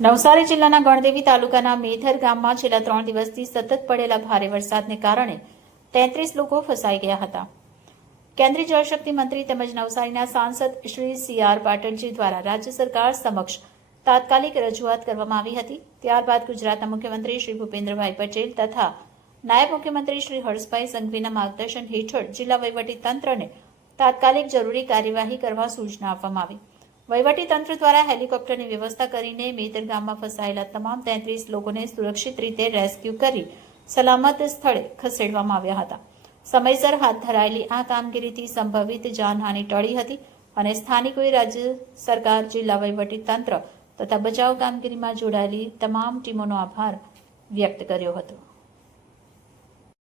નવસારી જિલ્લાના ગણદેવી તાલુકાના મેધર ગામમાં છેલ્લા 3 દિવસથી સતત પડેલા ભારે વરસાદને કારણે 33 લોકો ફસાઈ ગયા હતા. કેન્દ્રીય જળશક્તિ મંત્રી તેમજ નવસારીના સાંસદ શ્રી સી.આર. પાટીલજી દ્વારા રાજ્ય સરકાર સમક્ષ તાત્કાલિક રજૂઆત કરવામાં આવી હતી. ત્યારબાદ ગુજરાતના મુખ્યમંત્રી શ્રી ભૂપેન્દ્રભાઈ પટેલ તથા નાયબ મુખ્યમંત્રી શ્રી હર્ષભાઈ સંઘવીના માર્ગદર્શન હેઠળ જિલ્લા વહીવટીતંત્રને તાત્કાલિક જરૂરી કાર્યવાહી કરવા સૂચના આપવામાં આવી. વહીવટીતંત્ર દ્વારા હેલિકોપ્ટરની વ્યવસ્થા કરીને મેધર ગામમાં ફસાયેલા તમામ 33 લોકોને સુરક્ષિત રીતે રેસ્ક્યુ કરી સલામત સ્થળે ખસેડવામાં આવ્યા હતા. સમયસર હાથ ધરાયેલી આ કામગીરીથી સંભવિત જાનહાનિ ટળી હતી અને સ્થાનિકોએ રાજ્ય સરકાર, જિલ્લા વહીવટીતંત્ર તથા બચાવ કામગીરીમાં જોડાયેલી તમામ ટીમોનો આભાર વ્યક્ત કર્યો હતો.